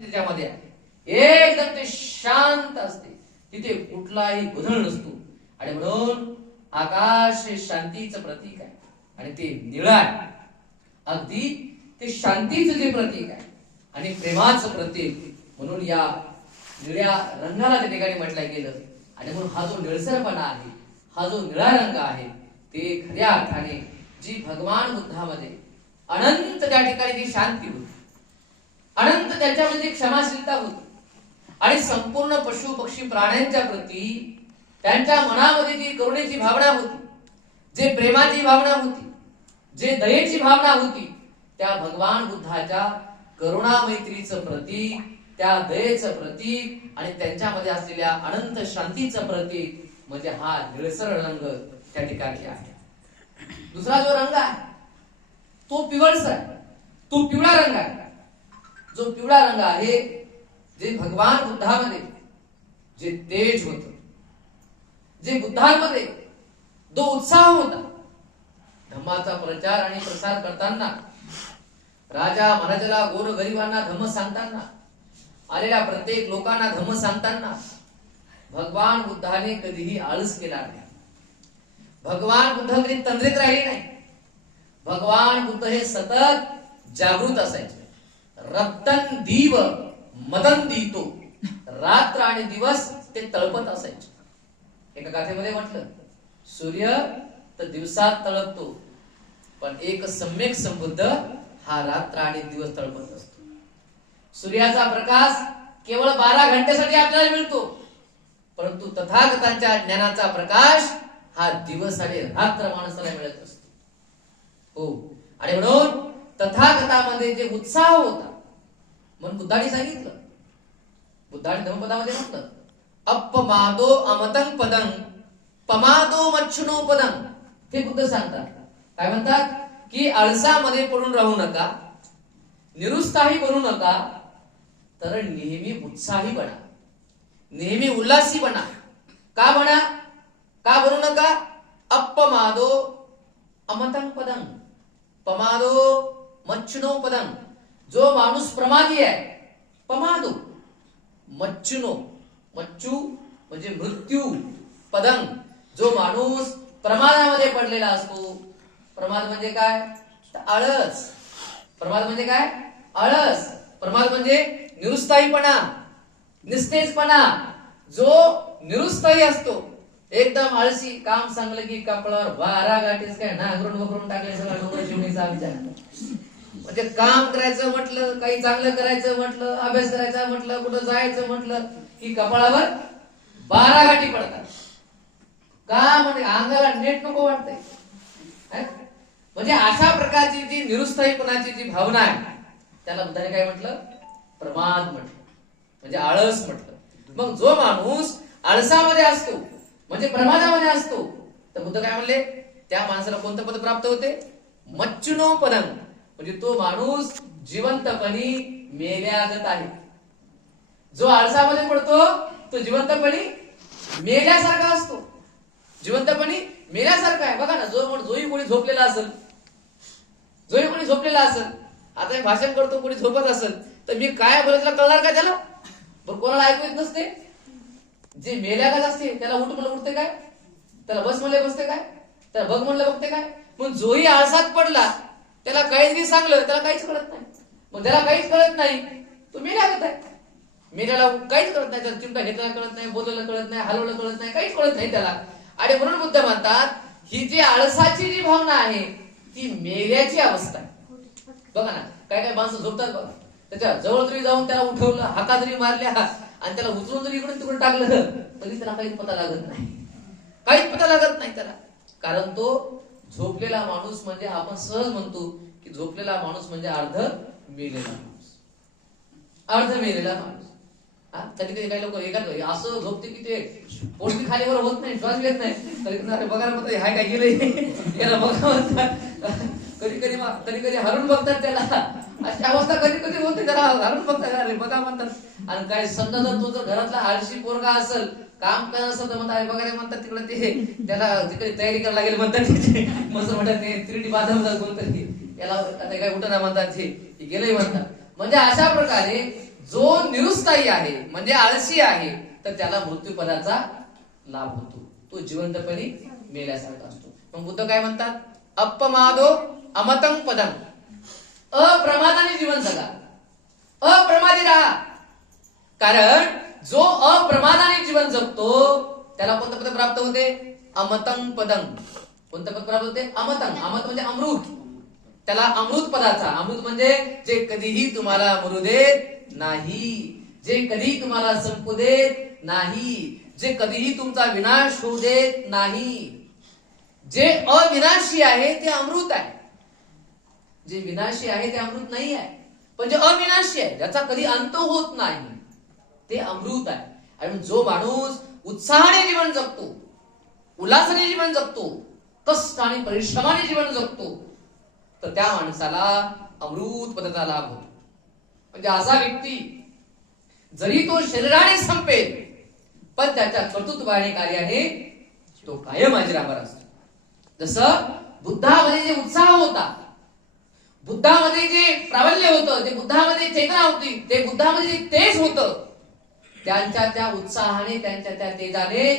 त्याच्यामध्ये एकदम ते शांत असते, तिथे कुठलाही गोंधळ नसतो. आणि म्हणून आकाश हे शांतीचं प्रतीक आहे आणि ते निळं आहे. अगदी ते शांतीचं जे प्रतीक आहे आणि प्रेमाचं प्रतीक, म्हणून या निळ्या रंगाला त्या ठिकाणी म्हटलं गेलं. आणि म्हणून हा जो निळसरपणा आहे, हा जो निळा रंग आहे, ते खऱ्या अर्थाने जी भगवान बुद्धामध्ये अनंत त्या ठिकाणी ती शांती होती, अनंत त्याच्यामध्ये क्षमाशीलता होती आणि संपूर्ण पशु पक्षी प्राण्यांच्या प्रती त्यांच्या मनामध्ये जी करुणेची भावना होती, जे प्रेमाची भावना होती, जे दयेची भावना होती, त्या भगवान बुद्धाच्या करुणा मैत्रीचं प्रतीक, त्या दयेचं प्रतीक आणि त्यांच्यामध्ये असलेल्या अनंत शांतीचं प्रतीक म्हणजे हा निळसर रंग त्या ठिकाणी आहे. दुसरा जो रंग आहे तो पिवळसर आहे, तो पिवळा रंग आहे. जो पिवळा रंग आहे, जे भगवान बुद्धामध्ये जे तेज होत, जे बुद्धांमध्ये जो उत्साह होता, धम्माचा प्रचार आणि प्रसार करताना, राजा महाराजाला गोरगरिबांना धम्म सांगताना, आलेल्या प्रत्येक लोकांना धम्म सांगताना भगवान बुद्धाने कधीही आळस केला नाही. भगवान बुद्ध कधी तंद्रीत राहिले नाही. भगवान बुद्ध हे सतत जागृत असायचे. रक्तन दीव मदन दीतो, रात्र आणि दिवस ते तळपत असायचे. एका गाथेमध्ये म्हटलं, सूर्य तर दिवसात तळपतो, पण एक सम्यक संबुद्ध हा रात्र आणि दिवस तळपत असतो. सूर्याचा प्रकाश केवळ 12 घंटेसाठी आपल्याला मिळतो, परंतु तथागतांच्या ज्ञानाचा प्रकाश हा दिवस आणि रात्र माणसाला मिळत असतो. हो, आणि म्हणून तथागतामध्ये जे उत्साह होता, म्हणून बुद्धाने सांगितलं, बुद्धाने धम्मपदामध्ये म्हटलं, अपमादो अमतं पदं पमादो मच्छुनो पदं. ते बुद्ध सांगतात, काय म्हणतात की आळसामध्ये पडून राहू नका, निरुत्साही बनू नका, तर नेहमी उत्साही बना, नेहमी उल्हासी बना. का बना, का बनू नका? अपमादो अमतं पदं पमादो मच्छुनो पदं. जो माणूस प्रमादी आहे, पमादो, मच्छुनो, मच्छू म्हणजे मृत्यू, पदं जो माणूस प्रमादामध्ये पडलेला असतो. प्रमाद म्हणजे काय? आळस. प्रमाद म्हणजे काय? आळस. प्रमाद म्हणजे निरुत्साहीपणा, निस्तेजपणा. जो निरुत्साही असतो, एकदम आळसी, काम सांगलं की कपडावर 12 गाठीच काय नांगरून वगरून टाकले, सगळं डोंगर शिवणीचा विचार. म्हणजे काम करायचं म्हटलं, काही चांगलं करायचं म्हटलं, अभ्यास करायचा म्हटलं, कुठं जायचं म्हटलं की कपाळावर 12 गाठी पडतात. का? म्हणजे अंगाला नेट नको वाटतंय. म्हणजे अशा प्रकारची जी निरुत्साहीपणाची जी भावना आहे, त्याला बुद्धाने काय म्हटलं? प्रमाद म्हटलं, म्हणजे आळस म्हटलं. मग जो माणूस आळसामध्ये असतो, म्हणजे प्रमादामध्ये असतो, तर बुद्ध काय म्हणले? त्या माणसाला कोणतं पद प्राप्त होते? मच्छुनो पदं. म्हणजे तो माणूस जिवंतपणी मेल्यागत आहे. जो आळसामध्ये पडतो तो जिवंतपणी मेल्यासारखा असतो, जिवंतपणी मेल्यासारखा आहे. बघा ना, जोही कोणी झोपलेला असेल, जोही कोणी झोपलेला असेल, आता भाषण करतो, कोणी झोपत असेल, तर मी काय बोलायचं कळणार का त्याला? पण कोणाला ऐकू येत नसते. जे मेल्यागत असते त्याला उठ म्हणलं उठते काय, त्याला बस म्हणले बसते काय, त्याला बघ म्हणलं बघते काय. पण जोही आळसात पडला, त्याला काहीच सांगलं त्याला काहीच कळत नाही. मग त्याला काहीच कळत नाही, तो मेल्यागत आहे. मेल्याला काहीच कळत नाही, त्याला चिमटा घेतला कळत नाही, बोलायला कळत नाही, हलवलं कळत नाही, काहीच कळत नाही त्याला. आणि म्हणून बुद्ध म्हणतात, ही जी आळसाची जी भावना आहे ती मेल्याची अवस्था आहे. बघा ना, काय काय माणसं झोपतात बघा, त्याच्या जवळ जरी जाऊन त्याला उठवलं, हाका जरी मारल्या आणि त्याला उचलून जरी इकडून तिकडून टाकलं, तरी त्याला काहीच पता लागत नाही, काहीच पता लागत नाही त्याला. कारण तो झोपलेला माणूस म्हणजे, आपण सहज म्हणतो की झोपलेला माणूस म्हणजे अर्ध मेलेला माणूस, अर्ध मेलेला माणूस. कधी कधी काही लोक एकाच असं झोपते की ते पोटी खालीवर होत नाही, श्वास घेत नाही, तरी बघा म्हणतात हाय काय गेलं याला बघा म्हणतात. कधी कधी हरून बघतात त्याला, अशी अवस्था कधी कधी होते, त्याला हरून बघतात, बघा म्हणतात. आणि काय समजा जर तो जर घरातला आळशी पोरगा असेल, काम करत असेल तर म्हणतात बघा म्हणतात, तिकडे ते त्याला तिकडे तयारी करायला लागेल म्हणतात, मस्त म्हणतात ते 3D बांधा म्हणतात कोणतरी, याला काय उठना म्हणतात, हे गेलंय म्हणतात. म्हणजे अशा प्रकारे जो निरुत्साही आहे म्हणजे आळशी आहे तर त्याला मृत्यूपदाचा लाभ होतो, तो जिवंतपणे मेल्यासारखा असतो. मग बुद्ध काय म्हणतात? अपमादो अमतं पदम, अप्रमादाने जीवन जगा, अप्रमादी राहा. कारण जो अप्रमादाने जीवन जगतो त्याला कोणतं पद प्राप्त होते? अमतं पदम. कोणतं पद प्राप्त होते? अमतं. अमत म्हणजे अमृत. त्याला अमृत पदाचा, अमृत म्हणजे जे कधीही तुम्हाला मरू देत नाही, जे कधी तुम्हाला संपू देत नाही, जे कधीही तुमचा विनाश होऊ देत नाही. जे अविनाशी आहे ते अमृत आहे, जे विनाशी आहे ते अमृत नाही आहे. पण जे अविनाशी आहे, ज्याचा कधी अंत होत नाही, ते अमृत आहे. आणि जो माणूस उत्साहाने जीवन जगतो, उल्हासाने जीवन जगतो, कष्ट आणि परिश्रमाने जीवन जगतो, तर त्या माणसाला अमृत पदाचा लाभ होतो. म्हणजे असा व्यक्ती जरी तो शरीराने संपेल पण त्याच्या कर्तृत्वाने कार्याने तो कायम अजरामर असतो. जसं बुद्धामध्ये जे उत्साह होता, बुद्धामध्ये जे प्राबल्य होतं, ते बुद्धामध्ये चेतना होती, ते बुद्धामध्ये जे तेज होतं, त्यांच्या त्या उत्साहाने, त्यांच्या त्या तेजाने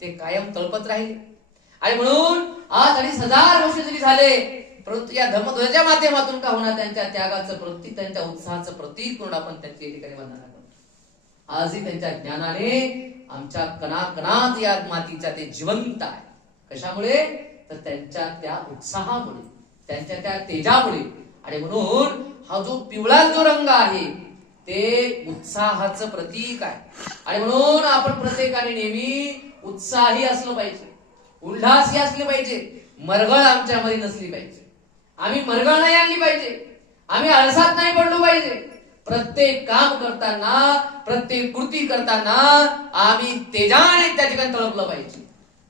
ते कायम तळपत राहिले. आणि म्हणून आज 2500 वर्ष जरी झाले, परंतु या धर्मध्वजाच्या माध्यमातून का होणार त्यांच्या त्यागाचं प्रतीक, त्यांच्या उत्साहाचं प्रतीक म्हणून आपण त्यांच्या ठिकाणी वंदना करतो. आजही त्यांच्या ज्ञानाने आमच्या कणाकणात या मातीच्या ते जिवंत आहे. कशामुळे? तर त्यांच्या त्या उत्साहामुळे, त्यांच्या त्या तेजामुळे. आणि म्हणून हा जो पिवळा जो रंग आहे ते उत्साहाचं प्रतीक आहे. आणि म्हणून आपण प्रत्येकाने नेहमी उत्साही असलं पाहिजे, उल्हासी असले पाहिजे. मरगळ आमच्यामध्ये नसली पाहिजे, आम्ही मरगळ नाही आणली पाहिजे, आम्ही आळसात नाही पडलो पाहिजे. प्रत्येक काम करताना, प्रत्येक कृती करताना आम्ही तेजाने त्या ठिकाणी तळपलं पाहिजे.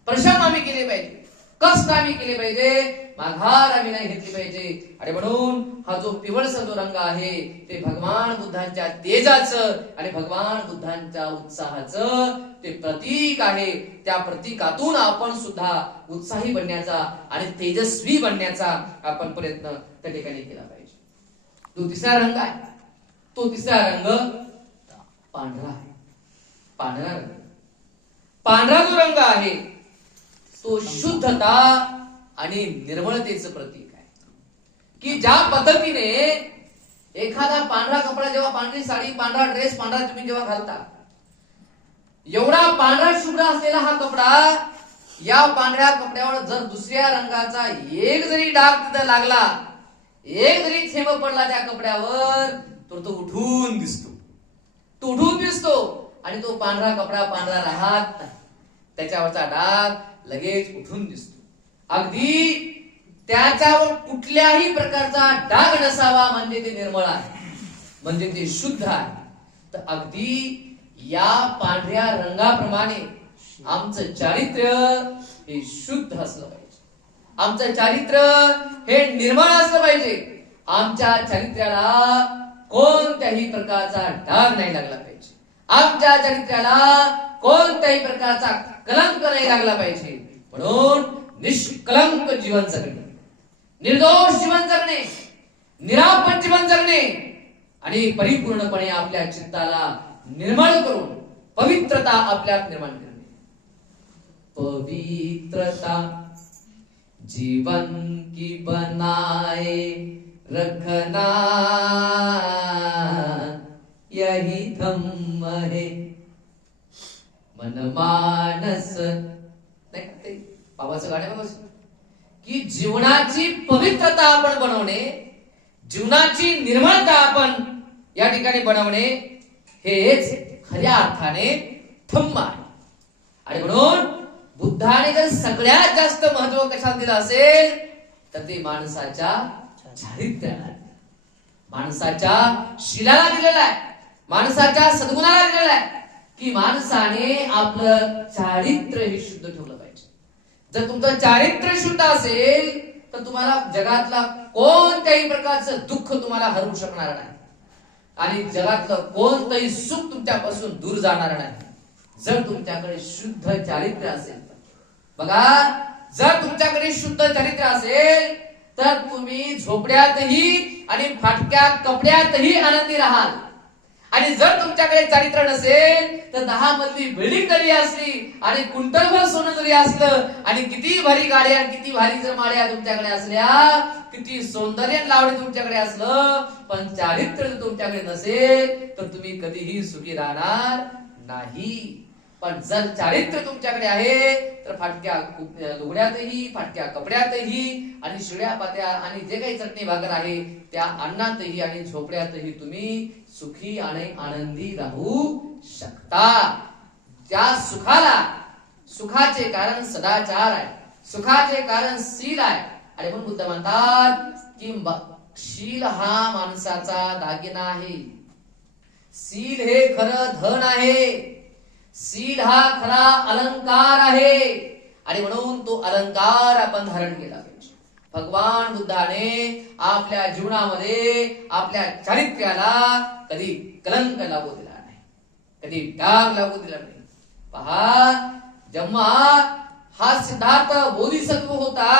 परिश्रम आम्ही केले पाहिजे, कष्ट आम्ही केले पाहिजे, माघार आम्ही नाही घेतली पाहिजे. आणि म्हणून हा जो पिवळसा जो रंग आहे ते भगवान बुद्धांच्या तेजाचं आणि भगवान बुद्धांच्या उत्साहाचं ते प्रतीक आहे. त्या प्रतीकातून आपण सुद्धा उत्साही बनण्याचा आणि तेजस्वी बनण्याचा आपण प्रयत्न त्या ठिकाणी केला पाहिजे. तो तिसरा रंग आहे, तो तिसरा रंग पांढरा आहे. पांढरा रंग, पांढरा जो रंग आहे तो शुद्धता आणि निर्मळतेचं प्रतीक आहे. की ज्या पद्धतीने एखादा पांढरा कपडा, जेव्हा पांढरी साडी, पांढरा ड्रेस, पांढरा तुम्ही जेव्हा घालता, एवढा पांढरा शुभ्र असलेला हा कपडा, या पांढऱ्या कपड्यावर जर दुसऱ्या रंगाचा एक जरी डाग तिथं लागला, एक जरी थेंब पडला त्या कपड्यावर, तर तो उठून दिसतो, तो उठून दिसतो. आणि तो पांढरा कपडा पांढरा राहत नाही, त्याच्यावरचा डाग लगेच उठून दिसतो. अगदी त्याच्यावर कुठल्याही प्रकारचा डाग नसावा म्हणजे ते निर्मळ आहे, म्हणजे ते शुद्ध आहे. तर अगदी या पांढऱ्या रंगाप्रमाणे आमचं चारित्र्य हे शुद्ध असलं पाहिजे, आमचं चारित्र्य हे निर्मळ असलं पाहिजे. आमच्या चारित्र्याला कोणत्याही प्रकारचा डाग नाही लागला पाहिजे, आमच्या चारित्र्याला कोणत्याही प्रकारचा कलंक नाही लागला पाहिजे. म्हणून निष्कलंक जीवन जगणे, निर्दोष जीवन जगणे, निरापद जीवन जगणे आणि परिपूर्णपणे आपल्या चित्ताला निर्मळ करून पवित्रता आपल्यात निर्माण करणे. पवित्रता जीवन की बनाए रखना, यही धम्म है. मन मानस नाही का ते बाबाचं गाणं बघा, की जीवनाची पवित्रता आपण बनवणे, जीवनाची निर्मळता आपण या ठिकाणी बनवणे, हेच खऱ्या अर्थाने धम्म आहे. आणि म्हणून बुद्धाने जर सगळ्यात जास्त महत्व कशाला दिलं असेल तर ते माणसाच्या चारित्र्याला, माणसाच्या शीलाला दिलेलं आहे, माणसाच्या सद्गुणाला दिलेलं आहे. की माणसाने आपलं चारित्र्य हे शुद्ध ठेवलं पाहिजे. जर तुमचं चारित्र्य शुद्ध असेल तर तुम्हाला जगातला कोणत्याही प्रकारचं दुःख तुम्हाला हरवू शकणार नाही आणि जगातलं कोणतंही सुख तुमच्यापासून दूर जाणार नाही, जर तुमच्याकडे शुद्ध चारित्र्य असेल. बघा, जर तुमच्याकडे शुद्ध चारित्र्य असेल तर तुम्ही झोपड्यातही आणि फाटक्या कपड्यातही आनंदी राहाल. आणि जर तुमच्याकडे चारित्र्य नसेल तर 10 मजली बिल्डिंग जरी असली आणि कुंटलभर सोनं जरी असलं आणि किती भारी गाड्या किती भारी जर माड्या तुमच्याकडे असल्या, किती सौंदर्य लावणे तुमच्याकडे असलं, पण चारित्र्य जर तुमच्याकडे नसेल तर तुम्ही कधीही सुखी राहणार नाही. पण जर चारित्र्य तुमच्याकडे आहे तर फाटक्या लुगड्यातही, फाटक्या कपड्यातही आणि शिळ्या पात्या आणि जे काही चटणी भाकर आहे त्या अन्नातही आणि झोपड्यातही तुम्ही सुखी आणि आनंदी राहू शकता. त्या सुखाचे कारण सदाचार आहे, सुखाचे कारण शील आहे. आणि म्हणून बुद्ध म्हणतात की शील हा माणसाचा दागिना आहे. शील हे खरं धन आहे, शील हा खरा अलंकार आहे. आणि म्हणून तो अलंकार आपण धारण केला पाहिजे. भगवान बुद्धाने आपल्या जीवनामध्ये आपल्या चारित्र्याला कधी कलंक लागू दिला नाही, कधी डाग लागू दिला नाही. पहा, जेव्हा हा सिद्धार्थ बोधिसत्व होता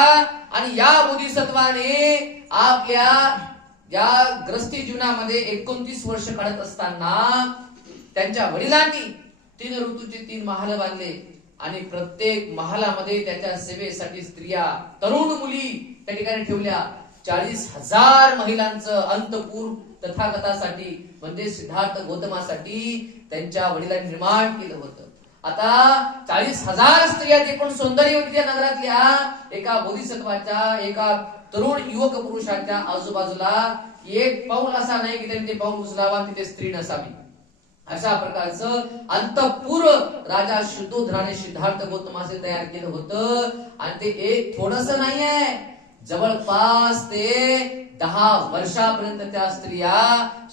आणि या बोधिसत्वाने आपल्या या ग्रस्ती जीवनामध्ये 29 वर्ष काढत असताना त्यांच्या वडिलांनी 3 ऋतूचे 3 महाल बांधले आणि प्रत्येक महालामध्ये त्याच्या सेवेसाठी स्त्रिया, तरुण मुली त्या ठिकाणी ठेवल्या. 40,000 महिलांचं अंतपूर तथागतासाठी म्हणजे सिद्धार्थ गौतमासाठी त्यांच्या वडिलांनी निर्माण केलं होतं. आता 40,000 स्त्रिया एकूण सौंदर्यवती नगरातल्या एका बोधिसत्वाच्या, एका तरुण युवक पुरुषाच्या आजूबाजूला एक पाऊल असा नाही की त्यांनी ते पाऊल उचलावा तिथे स्त्री नसावी. अशा प्रकारचं अंतपूर राजा शुद्धोधनाने सिद्धार्थ गौतमाचे तयार केलं होतं. आणि ते एक थोडस नाहीये, जवळपास ते 10 वर्षापर्यंत त्या स्त्रिया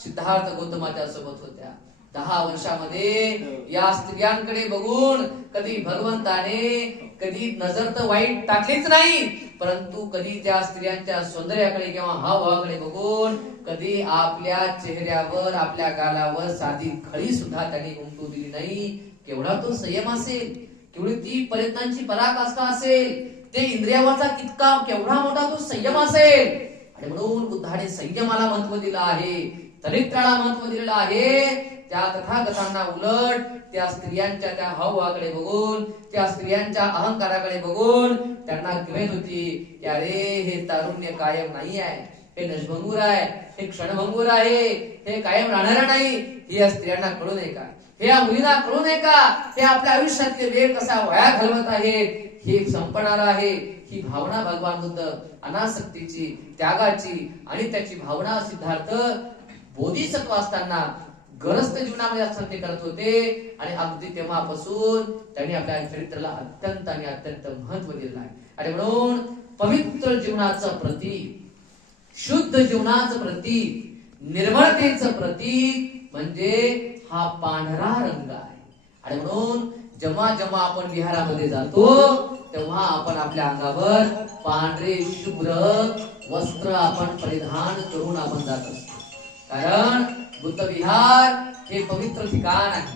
सिद्धार्थ गौतमाच्या सोबत होत्या. 10 वर्षामध्ये या स्त्रियांकडे बघून कधी भगवंताने कधी नजर तर वाईट टाकलीच नाही, परंतु कधी त्या स्त्रियांच्या सौंदर्याकडे किंवा हावभावाकडे बघून कधी आपल्या चेहऱ्यावर, आपल्या गालावर साधी खळी सुद्धा त्यांनी उमटू दिली नाही. केवढा तो संयम असेल, केवढी ती प्रयत्नांची पराकाष्ठा असेल, ते इंद्रियावरचा कितका केवढा मोठा तो संयम असेल. आणि म्हणून बुद्धाने संयमाला महत्व दिलं आहे, चरित्राला महत्व दिलेलं आहे. त्या तथागतांना उलट त्या स्त्रियांच्या त्या हावभावाकडे बघून, त्या स्त्रियांच्या अहंकाराकडे बघून त्यांना किंमत होती की अरे हे तारुण्य कायम नाही आहे, हे नशभंगूर आहे, हे क्षणभंगूर आहे, हे कायम राहणार नाही. हे या स्त्रियांना कळू नये का, हे या मुलींना कळू नये का, हे आपल्या आयुष्यातले वेळ कसा वाया घालवत आहेत, हे संपणार आहे. ही भावना भगवान बुद्ध अनासक्तीची, त्यागाची आणि त्याची भावना सिद्धार्थ बोधिसत्व असताना गरस्त जीवनामध्ये असताना ते करत होते. आणि अगदी तेव्हापासून त्यांनी आपल्या चरित्राला अत्यंत आणि अत्यंत महत्व दिलं आहे. आणि म्हणून पवित्र जीवनाचं प्रतीक, शुद्ध जीवनाचं प्रतीक, निर्मळतेचं प्रतीक म्हणजे हा पांढरा रंग आहे. आणि म्हणून जेव्हा जेव्हा आपण विहारामध्ये जातो तेव्हा आपण आपल्या अंगावर पांढरे शुभ्र वस्त्र आपण परिधान करून आपण जात असतो. कारण बुद्ध विहार हे पवित्र ठिकाण आहे.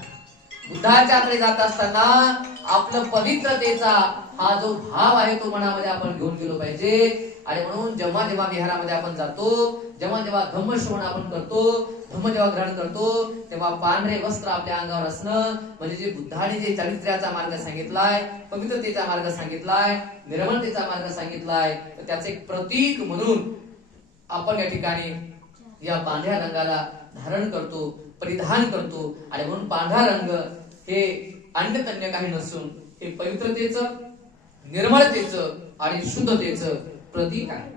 बुद्धाच्याकडे जात असताना आपलं पवित्रतेचा हा जो भाव आहे तो मनामध्ये आपण घेऊन गेलो पाहिजे. आणि म्हणून जेव्हा जेव्हा विहारामध्ये आपण जातो, जेव्हा जेव्हा धम्मश्रवण आपण करतो, धम्म जेव्हा ग्रहण करतो, तेव्हा पांढरे वस्त्र आपल्या अंगावर असणं म्हणजे जे बुद्धाने जे चारित्र्याचा मार्ग सांगितलाय, पवित्रतेचा मार्ग सांगितलाय, निर्मलतेचा मार्ग सांगितलाय, तर त्याचे एक प्रतीक म्हणून आपण या ठिकाणी या पांढऱ्या रंगाला धारण करतो, परिधान करतो. आणि म्हणून पांढरा रंग हे अन्यतन्य काही नसून हे पवित्रतेचं, निर्मळतेचं आणि शुद्धतेचं प्रतीक आहे.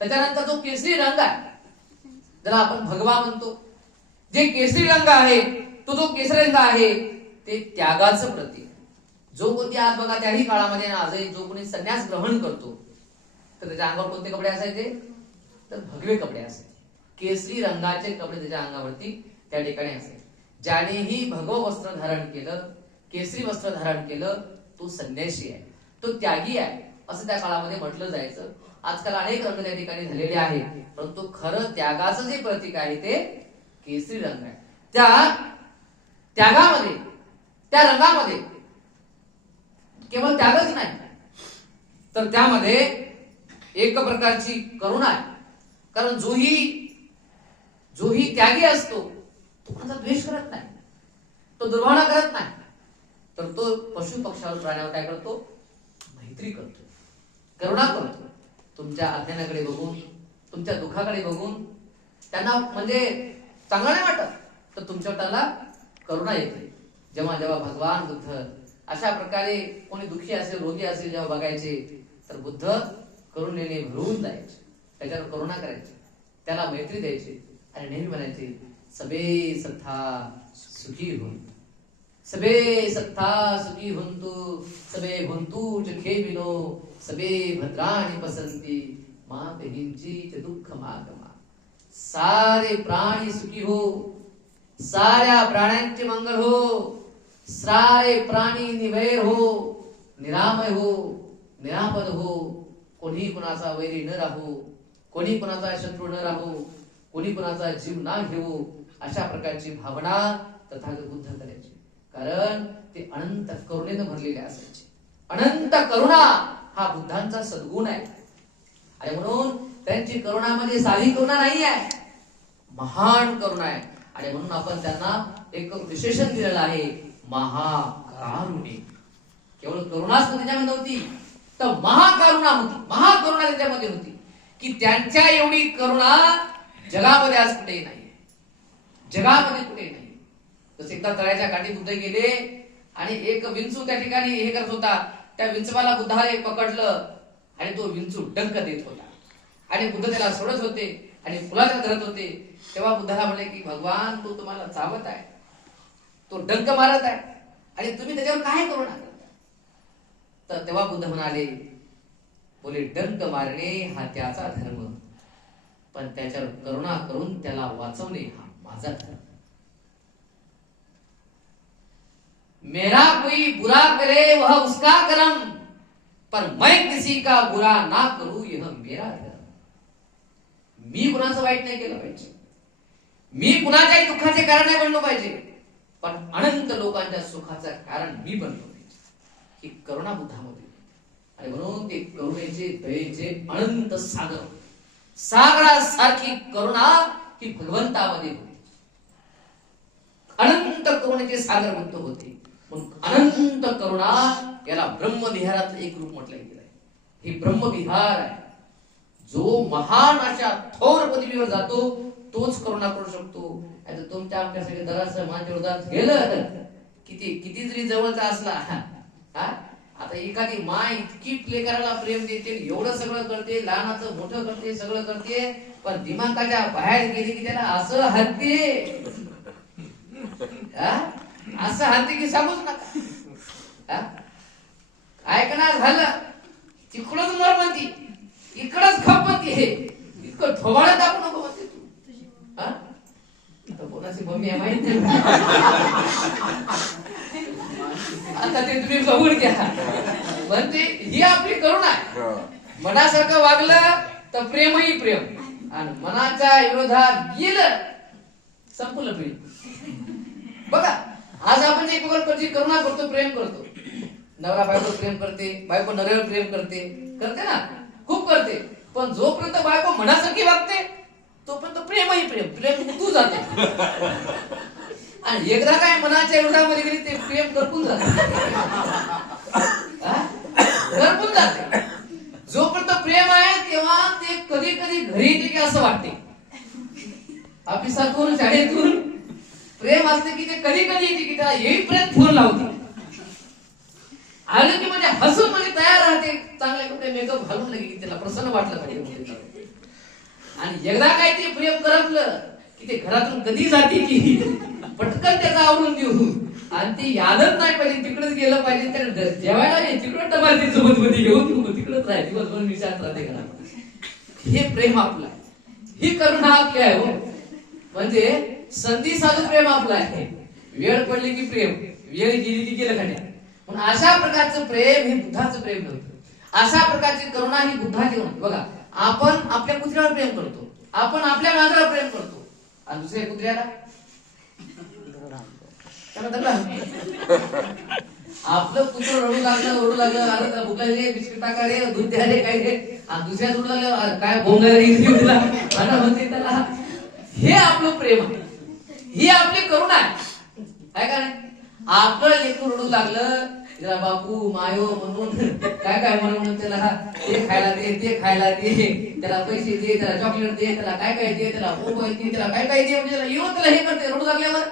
त्याच्यानंतर जो केसरी रंग आहे, ज्याला आपण भगवा म्हणतो, जे केसरी रंग आहे तो जो केसरी रंग आहे ते त्यागाचं प्रतीक. जो कोणती आज बघा त्याही काळामध्ये आजही जो कोणी संन्यास ग्रहण करतो तर त्याच्या अंगावर कोणते कपडे असायचे, तर भगवे कपडे असायचे. केसरी रंगाचे कपडे त्याच्या अंगावरती त्या ठिकाणी असायचे. ज्यानेही भगव वस्त्र धारण केलं, केसरी वस्त्र धारण केलं, तो संन्यासी आहे, तो त्यागी आहे असं त्या काळामध्ये म्हटलं जायचं. आजकाल अनेक रंग त्या ठिकाणी झालेले आहेत, परंतु खरं त्यागाचं जे प्रतीक आहे ते केसरी रंग आहे. त्या त्यागामध्ये, त्या रंगामध्ये केवळ त्यागच नाही तर त्यामध्ये एक प्रकारची करुणा आहे. कारण जोही त्यागी असतो तो कोणाचा द्वेष करत नाही, तो दुर्भावना करत नाही, तर तो पशु पक्षावर प्राण्यावर काय करतो? मैत्री करतो, करुणा करतो. तुमच्या अज्ञानाकडे बघून, तुमच्या दुःखाकडे बघून त्यांना म्हणजे चांगलं नाही वाटत, तर तुमच्यावर त्याला करुणा येते. जेव्हा जेव्हा भगवान बुद्ध अशा प्रकारे कोणी दुःखी असेल, रोगी असेल जेव्हा बघायचे, तर बुद्ध करुणेने भरून जायचे, त्याच्यावर करुणा करायचे, त्याला मैत्री द्यायची आणि नेहमी म्हणायचे, सबे सत्ता सुखी हो, सबे सत्ता सुखी हुंतु, सबे हुंतु च खेमिनो, सबे भद्राणि पसंती, मां हिंची दुःख मागमा. सारे प्राणी सुखी हो, साऱ्या प्राण्यांचे मंगल हो, सारे प्राणी निवैर हो, निरामय हो, निरापद हो, कोणी कुणाचा वैरी न राहू, कोणी कुणाचा शत्रू न राहू, कोणी कुणाचा जीव ना घेऊ, अशा प्रकारची भावना तथागत बुद्ध करायचे. कारण ते अनंत करुणेने भरलेले असायचे. अनंत करुणा हा बुद्धांचा सद्गुण आहे. आणि म्हणून त्यांची करुणा म्हणजे साधी करुणा नाही आहे, महान करुणा आहे. आणि म्हणून आपण त्यांना एक विशेषण दिलेलं आहे, महाकारुणिक. केवळ करुणाच त्याच्यामध्ये होती, तर महाकरुणा होती. महाकरुणा त्याच्यामध्ये होती की त्यांच्या एवढी करुणा जगामध्ये आज कुठेही नाही, जगामध्ये कुठेही नाही. जसे एकदा तळ्याच्या काठी बुद्ध गेले आणि एक विंचू त्या ठिकाणी हे करत होता, त्या विंचवाला बुद्धाने पकडलं आणि तो विंचू डंक देत होता आणि बुद्ध त्याला सोडत होते आणि फुलाला धरत होते. तेव्हा बुद्धाला म्हणले की भगवान, तो तुम्हाला चावत आहे, तो डंक मारत आहे आणि तुम्ही त्याच्यावर काय करुणा करता? तर तेव्हा बुद्ध म्हणाले, बोले डंक मारणे हा त्याचा धर्म, पण त्याच्यावर करुणा करून त्याला वाचवणे हा माझा धर्म. मेरा कोई बुरा करे वह उसका कर्म, पर मैं किसी का बुरा ना करूं यह मेरा धर्म. मी कुणाचं वाईट नाही केलं पाहिजे, मी कुणाच्याही दुःखाचे कारण नाही बनलो पाहिजे, पण अनंत लोकांच्या सुखाचं कारण मी बनलो पाहिजे. ही करुणा बुद्धामध्ये. आणि म्हणून ते करुणेचे, दयेचे अनंत सागर, सागरासारखी करुणा ही भगवंतामध्ये होती. अनंत करुणेचे सागर बुद्ध होते. म्हणून अनंत करुणा याला ब्रह्मविहाराचं एक रूप म्हटलं गेलं आहे. हे ब्रह्मविहार आहे. जो महान अशा थोर पदवीवर जातो तोच करुणा करू शकतो. आता तुमच्या आमच्या सगळे दराचं माझ्या गेलं किती जरी जवळचा असला, आता एखादी माय इतकी लेकराला प्रेम देते, एवढं सगळं करते, लहानाचं मोठं करते, सगळं करते, पण दिमागाच्या बाहेर गेली की त्याला असं हाणते, असं हाणते की सांगूच नका. ऐकणार झालं तिकडच मर म्हणती, इकडच खप म्हणती, हे इतकं थोबाडं दाखवू नको म्हणते तू. कोणाची मम्मी आहे माहित नाही, आता ते तुम्ही बघून घ्या. म्हणते ही आपली करुणा आहे. मनासारखं वागलं तर प्रेमही प्रेम, आणि मनाच्या विरोधात गेलं संपलं प्रेम. बघा आज आपण एकमेकांवर कशी करुणा करतो, प्रेम करतो. नवरा बायको प्रेम करते, बायको नवऱ्यावर प्रेम करते ना, खूप करते. पण जोपर्यंत बायको मनासारखी वागते तोपर्यंत प्रेमही प्रेम, प्रेम तू जाते. आणि एकदा काय मनाच्या विरोधामध्ये गेली ते प्रेम करपून जाते, करपून जाते. जोपर्यंत प्रेम आहे तेव्हा ते कधी कधी घरी येते की असं वाटते, ऑफिसातून शाळेतून प्रेम असते की ते कधी कधी येते की त्याला येईपर्यंत फोन लावते. आलं की म्हणजे हसून म्हणजे तयार राहते, चांगले कपडे मेकअप घालून लगे की त्याला प्रसन्न वाटलं पाहिजे. आणि एकदा काय ते प्रेम करपलं की ते घरातून कधी जाते की पटकन त्याचा आवरून देऊ, आणि ती यादच नाही पाहिजे, तिकडेच गेलं पाहिजे. त्याला जेवायला तिकडं टमाटे सोबत मध्ये घेऊन तिकडच राहते, दिवसभर निशांत राहते घरात. हे प्रेम आपलं आहे, ही करुणा आपली आहे. हो म्हणजे संधी साधू प्रेम आपलं आहे. वेळ पडली की प्रेम, वेळ गेली की गेलं खाण्यात. पण अशा प्रकारचं प्रेम हे बुद्धाचं प्रेम नव्हतं. अशा प्रकारची करुणा ही बुद्धाची नव्हती. बघा आपण आपल्या कुत्र्यावर प्रेम करतो, आपण आपल्या मांजरावर प्रेम करतो, आणि दुसऱ्या कुत्र्याला आपलं कुत्र रडू लागलं, अरे भुका रे, बिस्किट टाका रे, दूध द्या रे, काय रे, आणि दुसऱ्या जोड लागलं काय भोंगा रे त्याला. हे आपलं प्रेम आहे. ही आपली करुणा आहे का नाही? आपलं लेकरू रडू लागलं, त्याला बापू मायो म्हणून काय म्हणून त्याला ते खायला दे, ते खायला दे, त्याला पैसे दे, त्याला चॉकलेट दे, त्याला काय दे, त्याला मोबाईल दे, त्याला काय दे, म्हणजे त्याला येऊन त्याला हे करते रडू लागल्यावर.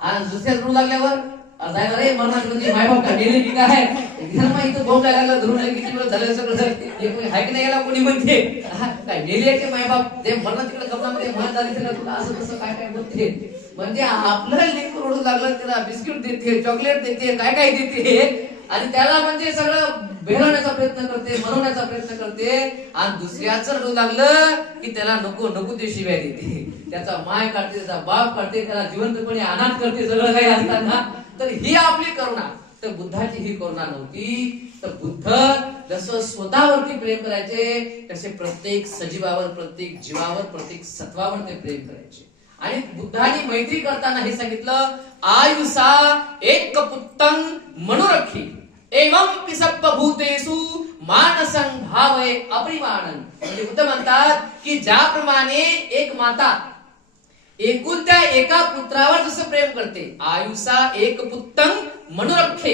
आणि दुसऱ्या रडू लागल्यावर जायला रे मरणाची मायबाप का गेले की काय इथं बोंब लागला धरून किती वेळ झालं सगळं हाय की नाही याला कोणी म्हणते काय गेले की मायबाप ते मरणा तिकडे कपडामध्ये म्हणत झाली तुला असं तसं काय म्हणते. म्हणजे आपलं लेकरू रडू लागलं, त्याला बिस्किट देते, चॉकलेट देते, काय देते आणि त्याला म्हणजे सगळं बेहरण्याचा प्रयत्न करते, मनवण्याचा प्रयत्न करते. आणि दुसऱ्याचं रडू लागलं की त्याला नको ते शिव्या देते, त्याचा माय काढते, त्याचा बाप काढते, त्याला जिवंतपणे अनाथ करते सगळं काही असताना. तर ही आपली करुणा. तर बुद्धाची ही करुणा नव्हती. तर बुद्ध जसं स्वतःवरती प्रेम करायचे तसे प्रत्येक सजीवावर, प्रत्येक जीवावर, प्रत्येक सत्वावर ते प्रेम करायचे. आणि बुद्धाने मैत्री करताना हे सांगितलं, आयुषा एक पुत्तं मनुरक्षी एवं पिसप्प भूतेषु मानसं भावये अपरिमाणं. म्हणजे बुद्ध म्हणतात की ज्याप्रमाणे एक माता एकुलत्या एका पुत्रावर जसं प्रेम करते, आयुषा एक पुत्तं मनुरक्षे,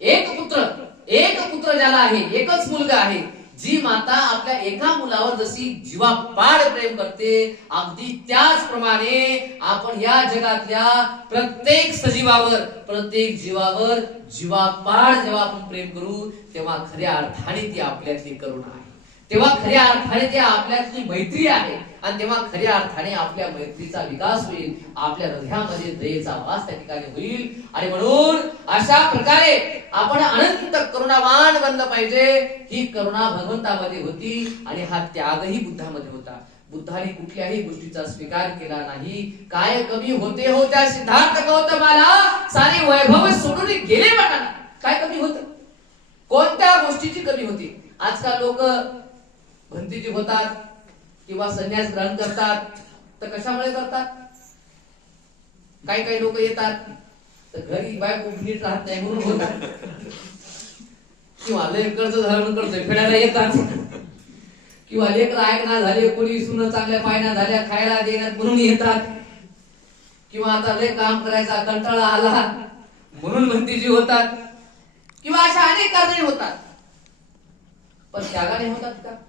एक पुत्र ज्याला आहे, एकच मुलगा आहे, जी माता आपल्या एका मुलावर जशी जीवापाड प्रेम करते, अगदी त्याचप्रमाणे आपण या जगातल्या प्रत्येक सजीवावर, प्रत्येक जीवावर जीवापाड जेव्हा आपण प्रेम करू, तेव्हा खऱ्या अर्थाने ती आपल्यातली करुणा आहे, तेव्हा खऱ्या अर्थाने ती आपल्यातली मैत्री आहे. आणि तेव्हा खऱ्या अर्थाने आपल्या मैत्रीचा विकास होईल, आपल्या हृदयामध्ये दयेचा वास त्या ठिकाणी होईल. आणि म्हणून अशा प्रकारे आपण अनंत करुणावान बनलं पाहिजे. ही करुणा भगवंतामध्ये होती आणि हा त्यागही बुद्धामध्ये होता. बुद्धाने कुठल्याही गोष्टीचा स्वीकार केला नाही. काय कमी होते हो त्या सिद्धार्थ गौतमाला, सारे वैभव सोडून गेले बघा. काय कमी होत, कोणत्या गोष्टीची कमी होती? आजकाल लोक भंतीजी होतात किंवा संन्यास ग्रहण करतात, तर कशामुळे करतात? काही लोक येतात तर घरी बायको नीट राहत नाही म्हणून होतात, किंवा लय कर्ज धारण करतोय फेडायला येतात, किंवा लेकर ऐकणार झाले, कोणी सुन चांगल्या पायना झाल्या, खायला देण्यात म्हणून येतात, किंवा आता लय काम करायचा कंटाळा आला म्हणून भंतीजी होतात, किंवा अशा अनेक कारणे होतात. पण त्यागाने होतात का?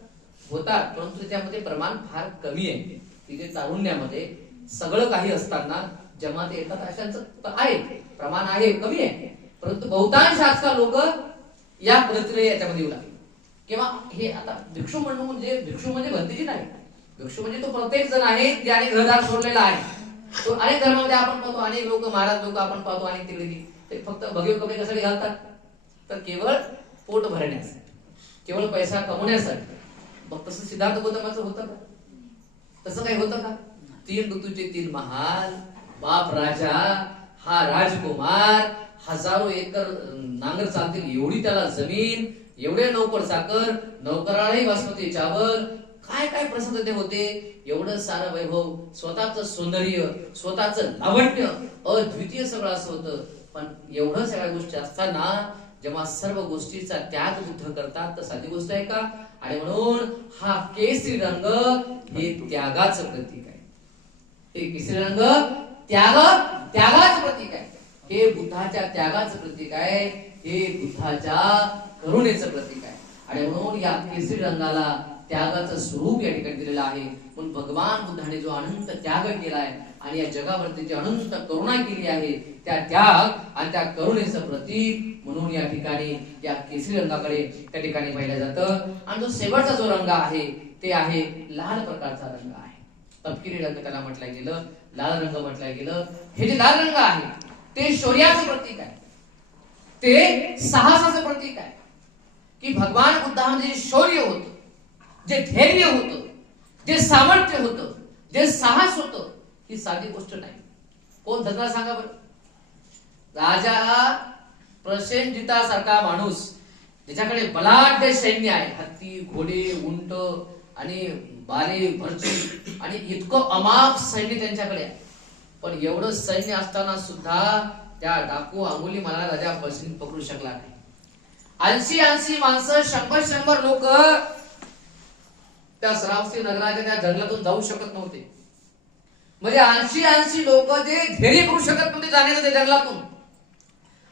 होतात, परंतु त्यामध्ये प्रमाण फार कमी आहे. तिथे तारुण्यामध्ये सगळं काही असताना जमात येतात अशांचं आहे, प्रमाण आहे, कमी आहे. परंतु बहुतांश आजकाल लोक या पद्धतीने याच्यामध्ये येऊ लागले. किंवा हे आता भिक्षू म्हणजे भंतीजी नाही, भिक्षू म्हणजे तो प्रत्येक जण आहे ज्याने घरदार सोडलेला आहे. तो अनेक धर्मामध्ये आपण पाहतो, अनेक लोक, महाराज लोक आपण पाहतो, अनेक तिकडे ते फक्त भगवे कपडे कशासाठी घालतात? तर केवळ पोट भरण्यासाठी, केवळ पैसा कमवण्यासाठी. मग तसं सिद्धार्थ गौतमाचं होतं का? तसं काही होतं का? 3 ऋतूचे 3 महाल, बाप राजा, हा राजकुमार, हजारो एकर नांगर चालतील एवढी त्याला जमीन, एवढे नौकर चाकर, नौकरालाही बासमती चावल, काय प्रसंग ते होते. एवढं सारं वैभव, स्वतःच सौंदर्य, स्वतःच लावण्य, अद्वितीय सगळं असं होतं. पण एवढं सगळ्या गोष्टी असताना जेव्हा सर्व गोष्टीचा त्याग बुद्ध करतात, तर साधी गोष्ट आहे का? आणि म्हणून हा केसरी रंग हे त्यागाचं प्रतीक आहे. हे केसरी रंग त्यागाचं प्रतीक आहे. हे बुद्धाच्या त्यागाचं प्रतीक आहे. हे बुद्धाच्या करुणेचं प्रतीक आहे. आणि म्हणून या केसरी रंगाला त्यागाचं स्वरूप या ठिकाणी दिलेलं आहे. म्हणून भगवान बुद्धाने जो अनंत त्याग केलाय आणि या जगावरती जी अनंत करुणा केली आहे, त्या त्याग आणि त्या करुणेचं प्रतीक म्हणून या ठिकाणी या केसरी रंगाकडे त्या ठिकाणी पाहिलं जातं. आणि जो शेवटचा जो रंग आहे ते आहे लाल प्रकारचा रंग आहे. तपकिरी रंग त्याला म्हटलं गेलं, लाल रंग म्हटलं गेलं. हे जे लाल रंग आहे ते शौर्याचं प्रतीक आहे, ते साहसाचं प्रतीक आहे. की भगवान बुद्धामध्ये जे शौर्य होतं, जे धैर्य होतं, जे सामर्थ्य होतं, जे साहस होतं, ही साधी गोष्ट नाही. कोण धरणार सांगा बरं? राजा प्रसेनजितासारखा माणूस, ज्याच्याकडे बलाढ्य सैन्य आहे, हत्ती, घोडे, उंट आणि बाले, भरची आणि इतकं अमाप सैन्य त्यांच्याकडे आहे. पण एवढं सैन्य असताना सुद्धा त्या डाकू अंगुलीमाला राजा प्रसेन पकडू शकला नाही. 80 माणसं, 100 लोक त्या श्रावस्ती नगराच्या त्या जंगलातून जाऊ शकत नव्हते. म्हणजे 80 लोक जे धैर्य करू शकत नव्हते जाण्याचं ते जंगलातून.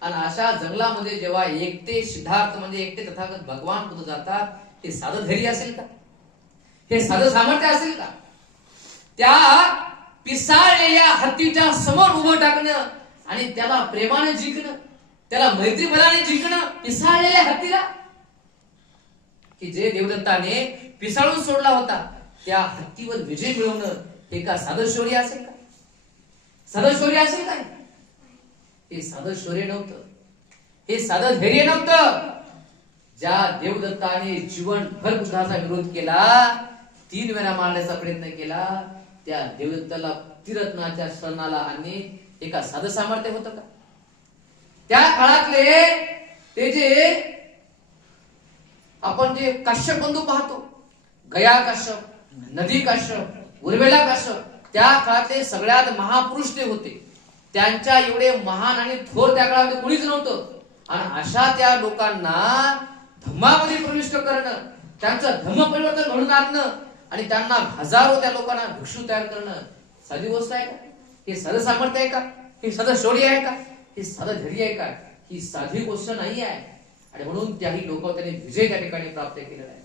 आणि अशा जंगलामध्ये जेव्हा एकटे सिद्धार्थ म्हणजे एकटे तथागत भगवान बुद्ध जातात, हे साधं धैर्य असेल का? हे साधं सामर्थ्य असेल का? त्या पिसाळलेल्या हत्तीच्या समोर उभं टाकणं आणि त्याला प्रेमाने जिंकणं, त्याला मैत्री बलाने जिंकणं, पिसाळलेल्या हत्तीला, की जे देवदत्ताने पिसाळून सोडला होता त्या हत्तीवर विजय मिळवणं, हे का साधं शौर्य असेल का? साधं शौर्य असेल काय? हे साधं शौर्य नव्हतं, हे साधं धैर्य नव्हतं. ज्या देवदत्ताने जीवनभर बुद्धाचा विरोध केला, 3 वेळा मारण्याचा प्रयत्न केला, त्या देवदत्ताला त्रिरत्नाच्या शरणाला आणणे हे का साधं सामर्थ्य होतं का? त्या काळातले ते जे आपण जे काश्यप बंधू पाहतो, गया काश्यप, नदी काश्यप, उर्वेला काश्यप, त्या काळातले सगळ्यात महापुरुष ते होते. त्यांच्या एवढे महान आणि थोर त्या काळामध्ये कोणीच नव्हतं. आणि अशा त्या लोकांना धम्मामध्ये प्रविष्ट करणं, त्यांचं धम्म परिवर्तन घडून आणणं आणि त्यांना हजारो त्या लोकांना भिक्षू तयार करणं साधी गोष्ट आहे का? हे साधं सामर्थ्य आहे का? हे साधं शौर्य आहे का? हे साधं धैर्य आहे का? ही साधी गोष्ट नाही आहे. आणि म्हणून त्याही लोक त्यांनी विजय त्या ठिकाणी प्राप्त केलेला आहे.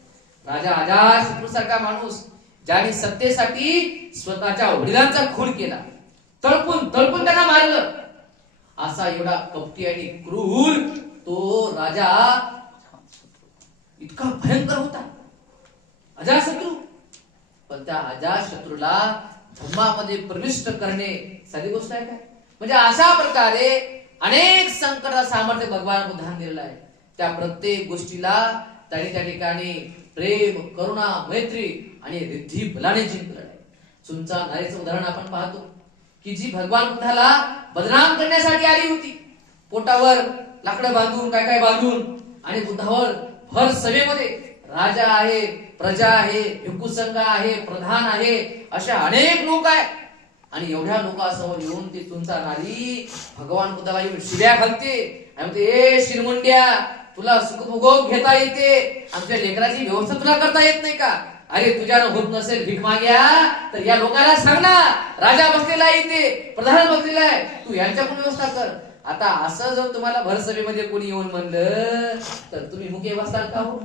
राजा अजातशत्रू सारखा माणूस, ज्याने सत्तेसाठी स्वतःच्या वडिलांचा खून केला, तळपून तळपून त्यांना मारलं, असा एवढा कपटी आणि क्रूर तो राजा इतका भयंकर होता अजातशत्रू. पण त्या अजातशत्रूला धम्मामध्ये प्रविष्ट करणे साधी गोष्ट आहे काय? म्हणजे अशा प्रकारे अनेक संकटाचं सामर्थ्य भगवान बुद्धाने दिलेलं आहे. त्या प्रत्येक गोष्टीला त्यांनी त्या ठिकाणी प्रेम, करुणा, मैत्री आणि रिद्धी बलाने जिंकलेलं आहे. चुंचा नारीचं उदाहरण आपण पाहतो की जी भगवान बुद्धाला बदनाम करण्यासाठी आली होती, पोटावर लाकडं बांधून काय काय बांधून, आणि बुद्धावर भर सभेमध्ये राजा आहे, प्रजा आहे, भिक्खुसंघ आहे, प्रधान आहे, अशा अनेक लोक आहेत. आणि एवढ्या लोकांसमोर येऊन ती चुंचा नारी भगवान बुद्धाला येऊन शिव्या घालते आणि म्हणते, ए शिरमुंड्या, तुला सुखभोग घेता येते, आमच्या लेकराची व्यवस्था तुला करता येत नाही का? अरे तुझ्यानं होत नसेल भीक माग्या तर या लोकांना सांग ना, राजा बसलेला आहे इथे, प्रधान बसलेला आहे, तू यांच्याकडून व्यवस्था कर. आता असं जर तुम्हाला भरसभेमध्ये कोणी येऊन म्हणलं तर तुम्ही मुके बसताल का हो?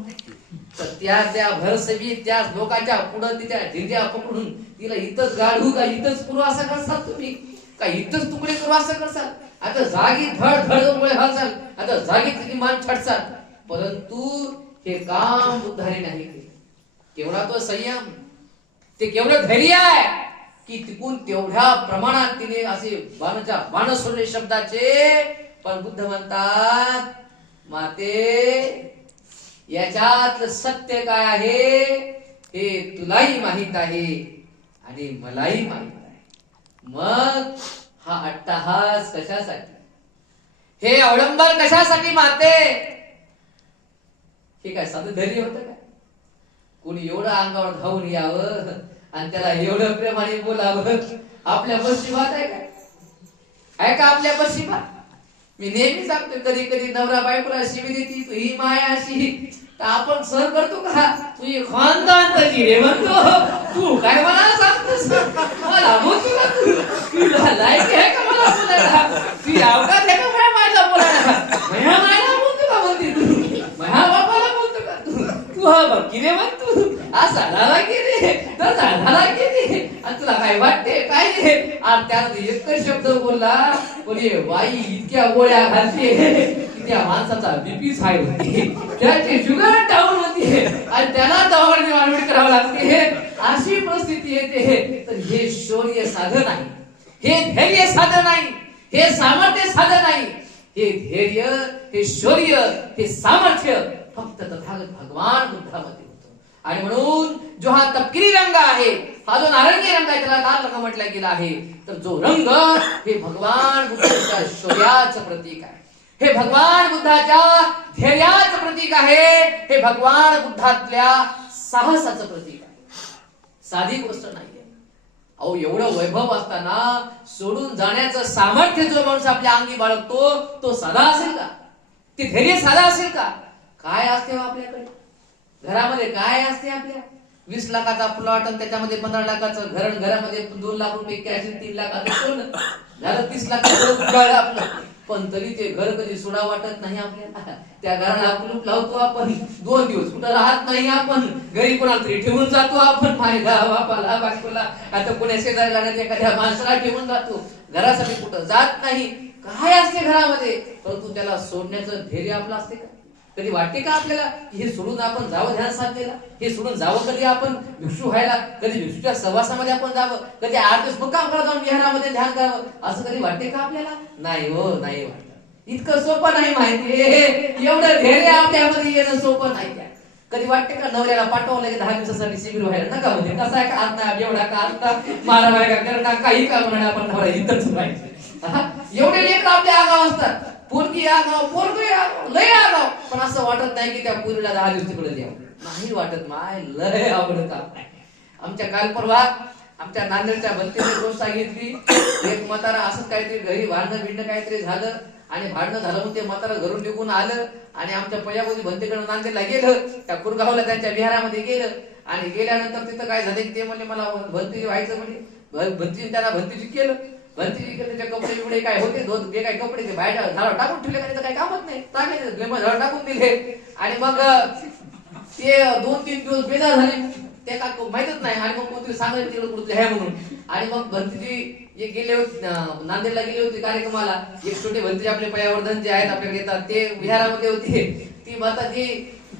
तर त्या भरसभेत त्या लोकांच्या पुढं तिच्या ढिंग्या पकडून तिला इथंच गाढू का इथंच पुरू असं करसाल तुम्ही का इथंच तुकडे करू असं करसाल? आता जागी धड धड गोळे घालसाल, आता जागी तिची मान छाटसाल. परंतु हे काम बुद्धाने नाही केले. केवढा तो संयम, ते केवढं धैर्य आहे की तिकून तेवढ्या प्रमाणात तिने असे बाण सोडले शब्दाचे. पण बुद्ध म्हणतात, माते याच्यात सत्य काय आहे हे तुलाही माहित आहे आणि मलाही माहित आहे. मग हा अट्टहास कशासाठी, हे अवलंबन कशासाठी माते? हे काय साधं धैर्य होतं का? कोणी एवढं अंगावर धावून यावं आणि त्याला एवढं प्रेमाने बोलावं, आपल्या पश्चिमात आहे काय? आहे का आपल्या पश्चिमात? मी नेहमी सांगतो, कधी कधी नवरा बायकोला शिवी देती, तू ही माया अशी, तर आपण सहन करतो का? तू ही खानदान तशी रे म्हणतो, तू काय मला सांगतोस? मला बोलतो का तू? तुला लायकी आहे का मला बोलायला? तू अवकाश आहे का माझ्या मायला बोलायला? माझ्या मायला बोलतो का म्हणते तू? माझ्या बापाला बोलतो का तू? तू हा बघ की रे म्हण, तू असा झाला की रे, तसा झाला की रे, आणि तुला काय वाटते काय रे? आणि त्यानं एकच शब्द बोलला, बोले बाई इतक्या गोळ्या घालते की त्या माणसाचा बीपी हाय होती, त्याची शुगर डाऊन होती आणि त्याला दवाखान्यात ऍडमिट करावं लागते, अशी परिस्थिती येते. तर हे शौर्य साधन नाही, हे धैर्य साधन नाही, हे सामर्थ्य साधन नाही. हे धैर्य, हे शौर्य, हे सामर्थ्य फक्त तथागत भगवान बुद्धामध्ये होतं. आणि म्हणून जो हा तपकिरी रंग आहे, हा जो नारंगी रंग आहे, त्याला लाल रंग म्हटला गेला आहे. तर जो रंग हे भगवान बुद्धाच्या शौर्याचं प्रतीक आहे, हे भगवान बुद्धाच्या धैर्याचं प्रतीक आहे, हे भगवान बुद्धातल्या साहसाचं प्रतीक आहे. साधी गोष्ट नाहीये. अहो एवढं वैभव असताना सोडून जाण्याचं सामर्थ्य जो माणूस आपल्या अंगी बाळगतो, तो साधा असेल का? ते धैर्य साधा असेल का? काय असते आपल्याकडे घरामध्ये, काय असते आपल्या? 20 लाखाचा प्लॉट आणि त्याच्यामध्ये 15 लाखाचं घर, घरामध्ये 2 लाख रुपये कॅश, 3 लाखाचं सोनं झालं, 30 लाखाचं घर आपलं. पण तरी ते घर कधी सोडा वाटत नाही आपल्याला. त्या घराला कुलूप लावतो आपण, 2 दिवस कुठं राहत नाही आपण, घरी कोणाला तरी ठेवून जातो आपण, मायला बापाला बायकोला, आता पुण्या शेजारला एखाद्या माणसाला ठेवून जातो, घरासाठी कुठं जात नाही. काय असते घरामध्ये, परंतु त्याला सोडण्याचं धैर्य आपलं असते का? कधी वाटते का आपल्याला की हे सोडून आपण जावं ध्यान साधनेला, हे सोडून जावं कधी आपण भिक्षू व्हायला, कधी भिक्षूच्या सहवासामध्ये आपण जावं, कधी 8 दिवस मुक्काम करा जाऊन विहारामध्ये ध्यान करावं, असं कधी वाटते का आपल्याला? नाही हो, नाही वाटत. इतकं सोपं नाही माहितीये, एवढं धैर्य आपल्यामध्ये येणं सोपं नाही. कधी वाटते का नवऱ्याला पाठवलं की 10 दिवसासाठी शिबिर व्हायला नका म्हणजे कसा आहे का आता एवढा का आता मारा का करणार काही का म्हणा आपण नवरा इथंच राहायचं. एवढे लेकर आपल्या आगाव असतात, पोरगी आगाव, पोरगी आगाव, लय आगाव, पण असं वाटत नाही की त्या पोरीला 10 दिवस तिकडे द्यावं, नाही वाटत. माय लय आवडत आपण. आमच्या काल परवा आमच्या नांदेडच्या भंतीने गोष्ट सांगितली. एक म्हातारा असंच काहीतरी घरी भांडणं बिंडणं काहीतरी झालं आणि भांडणं झालं म्हणून ते म्हातारा घरून निघून आलं आणि आमच्या पयाबोली भंतीकडे नांदेडला गेलं, त्या कुरगावला त्यांच्या विहारामध्ये गेलं आणि गेल्यानंतर तिथं काय झालं की ते म्हणजे मला भंती व्हायचं म्हणजे भंती त्यांना भंतीची केलं. भंती त्याचे कपडे बिपडे काय होते जे काही कपडे ते बाहेर झाडावर टाकून ठेवले, काही काही कामच नाही, झाडावर टाकून दिले आणि मग ते 2-3 दिवस बेजार झाले, ते का माहितच नाही. आणि मग कोणतरी सांगायचं तिकडे कुठे आहे म्हणून. आणि मग भंतीजी गेले होते नांदेडला गेले होते कार्यक्रमाला. एक छोटे भंतीजी आपले पयावर्धन जे आहेत आपल्याकडे येतात ते विहारामध्ये होते. ती माता ती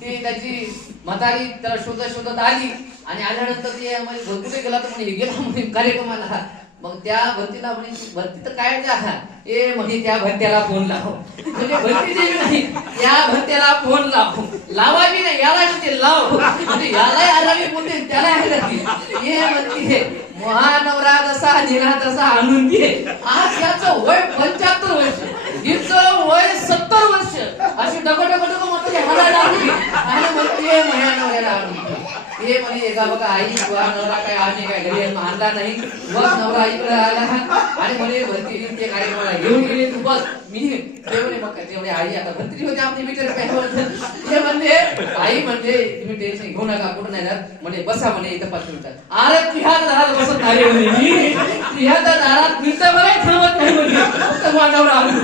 त्याची म्हातारी त्याला शोधत आली आणि आल्यानंतर ते कुठे गेला तर म्हणे गेला म्हणे कार्यक्रमाला. मग त्या भंतीला म्हणे भंती तर काय ए म्हणे त्या भंत्याला फोन लाव, म्हणजे भंतीची नाही या भंत्याला फोन लावा बी नाही, याला म्हणते लाव, म्हणजे यालाही आलावी बोलते त्याला ये म्हणते महानवरा जसा निघा तसा आणून दे. आज याचं वय 75 वर्ष, हिचं वय 70 वर्ष, अशी डबडबड म्हणते हलायला लागली आणि म्हणते महानवऱ्याला आणून दे. हे म्हणे एका बघा आई नवरा काय आम्ही काय घरी आणला नाही, बस नवरा इकडे आला आणि म्हणे भरती ते कार्यक्रमाला घेऊन गेले तू बस. मी ते म्हणे मग ते म्हणे आई आता भरती होते आपली मीटर ते म्हणते आई म्हणते तुम्ही टेन्शन घेऊ नका, कुठं नाही जात म्हणे, बसा म्हणे इथं 5 मिनिटात. अरे तुझ्या दारात बसत नाही म्हणे, मी तुझ्या दारात मिनिटं बरं थांबत नाही म्हणे, फक्त नवरा आणून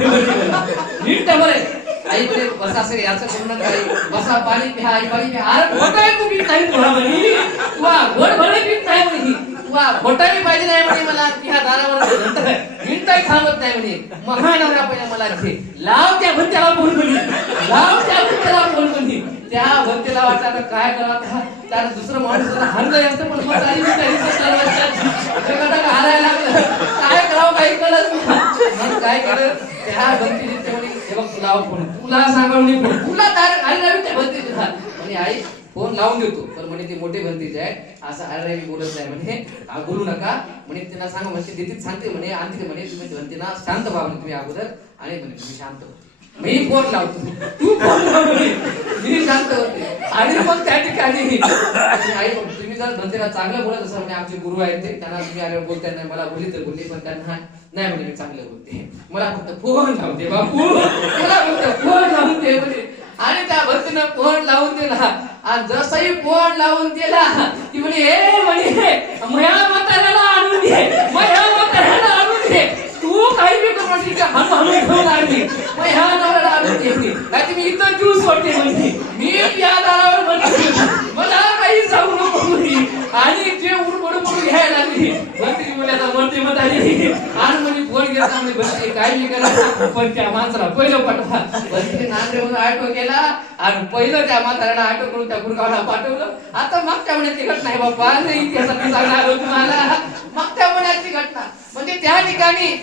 मिनिटं बरं. आई म्हणे बसा असं याचं करू नका, बसा पाणी प्या, आई पाणी प्या. अरे खोटा आहे तू पीत नाही तुला म्हणे, तुला गोड भरे पीत नाही म्हणे, तुला खोटा बी पाहिजे नाही म्हणे मला, ह्या दारावर मिनिटही थांबत नाही म्हणे. महानवरा पहिला मला घे लाव त्या भंत्याला फोन म्हणे, लाव त्या भंत्याला फोन म्हणे. त्या भंतीला वाटतं आता काय करावं, त्याला दुसरं माणूस हरलंय असतं पण मग आई हारायला लागलं, काय करावं काही कळत नाही. काय केलं त्या भंतीने हे बघ तुला फोन, तुला सांगा म्हणे फोन, तुला आई त्या भंतीचे म्हणे आई फोन लावून देतो. तर म्हणे ते मोठे भंतीचे आहे असं अरे बोलत नाही म्हणे, बोलू नका म्हणे, त्यांना सांगा म्हणजे देतीच सांगते म्हणे, आणते म्हणे, तुम्ही भंतीना शांत व्हा म्हणे तुम्ही अगोदर आणि म्हणे तुम्ही शांत होते, मी फोन लावतो तू फोन लाव म्हणे, मी शांत होते. आणि मग त्या ठिकाणी आई तुम्ही जर भंतीला चांगलं बोलत असाल म्हणे, आमचे गुरु आहेत ते, त्यांना तुम्ही आल्यावर बोलताय नाही, मला बोलली तर बोलली पण त्यांना नाही म्हणे मी चांगलं बोलते, मला फक्त फोन लावून दे बापू, मला फक्त फोन लावून दे म्हणे. आणि त्या भक्तीनं फोन लावून दिला आणि जसही फोन लावून दिला की म्हणे ए म्हणे मया म्हाताऱ्याला आणून दे, मया म्हाताऱ्याला आणून दे, तू काही बी करू नका का हनु हनु घेऊन आली मया नवऱ्याला आणून दे, नाही मी इथं ज्यूस सोडते म्हणजे मी या दारावर म्हणते मला काही सांगू नको म्हणे. आणि जे उडबडून घ्यायला लागली भक्ती बोलली आता मरते मत आली आणि म्हणजे फोन घेतला म्हणजे भक्ती काय मी करा पण त्या माणसाला पहिलं पाठवा. भक्ती नांदेडहून ऑटो केला आणि पहिलं त्या म्हाताऱ्याला ऑटो करून त्या गुरगावला पाठवलं. आता मागच्या महिन्याची घटना आहे बाप्पा, इतिहासात सांगणार तुम्हाला मागच्या महिन्याची घटना म्हणजे त्या ठिकाणी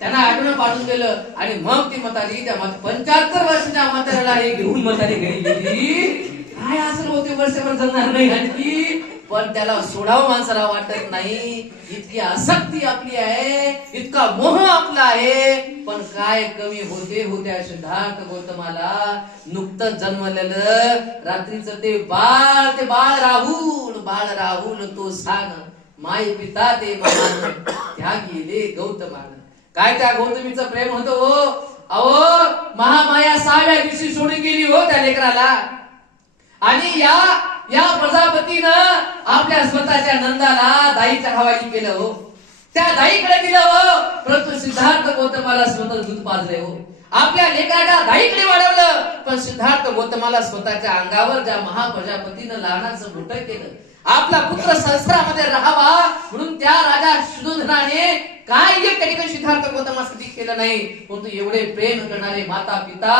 त्यांना आठवण पाठवून दिलं आणि मग ती म्हातारी त्या 75 वर्षाच्या म्हाताऱ्याला हे घेऊन म्हातारी घरी गेली. काय असं होते वर्षभर जगणार नाही आणखी, पण त्याला सोडावं माणसाला वाटत नाही, इतकी आसक्ती आपली आहे, इतका मोह आपला आहे. पण काय कमी होत्या सिद्धार्थ गौतमाला नुकतंच जन्मलेलं रात्रीचं ते बाळ राहुल तो सांग माय पिता ते महान त्या गेले गौतमान. काय त्या गौतमीचं प्रेम होतं हो, अहो महामाया 6व्या दिवशी सोडून गेली हो त्या लेकराला. आणि या या प्रजापतीनं आपल्या स्वतःच्या नंदाला दाईच्या हवाली केलं हो, त्या दाईकडे दिलं हो, परंतु सिद्धार्थ गौतमाला स्वतः दूध पाजले हो. आपल्या लेकराला दाईकडे वाढवलं, पण सिद्धार्थ गौतमाला स्वतःच्या अंगावर ज्या महाप्रजापतीनं लहानाचं मोठं केलं, आपला पुत्र संसारामध्ये राहावा म्हणून त्या राजा शुद्धोधनाने काय एक त्या ठिकाणी सिद्धार्थ गौतमासाठी केलं नाही, परंतु एवढे प्रेम करणारे माता पिता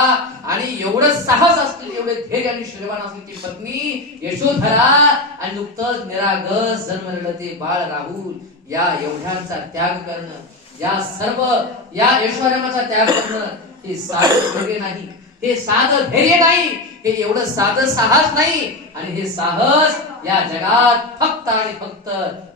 आणि एवढं साहस असलेली, एवढे धैर्य आणि शैलवान असलेली पत्नी यशोधरा आणि नुकतंच निरागस जन्मलेलं ते बाळ राहुल, या एवढ्यांचा त्याग करणं, या सर्व या ऐश्वर्याचा त्याग करणं, हे साधं धैर्य नाही, हे साधं धैर्य नाही, हे एवढं साधं साहस नाही. आणि हे साहस या जगात फक्त आणि फक्त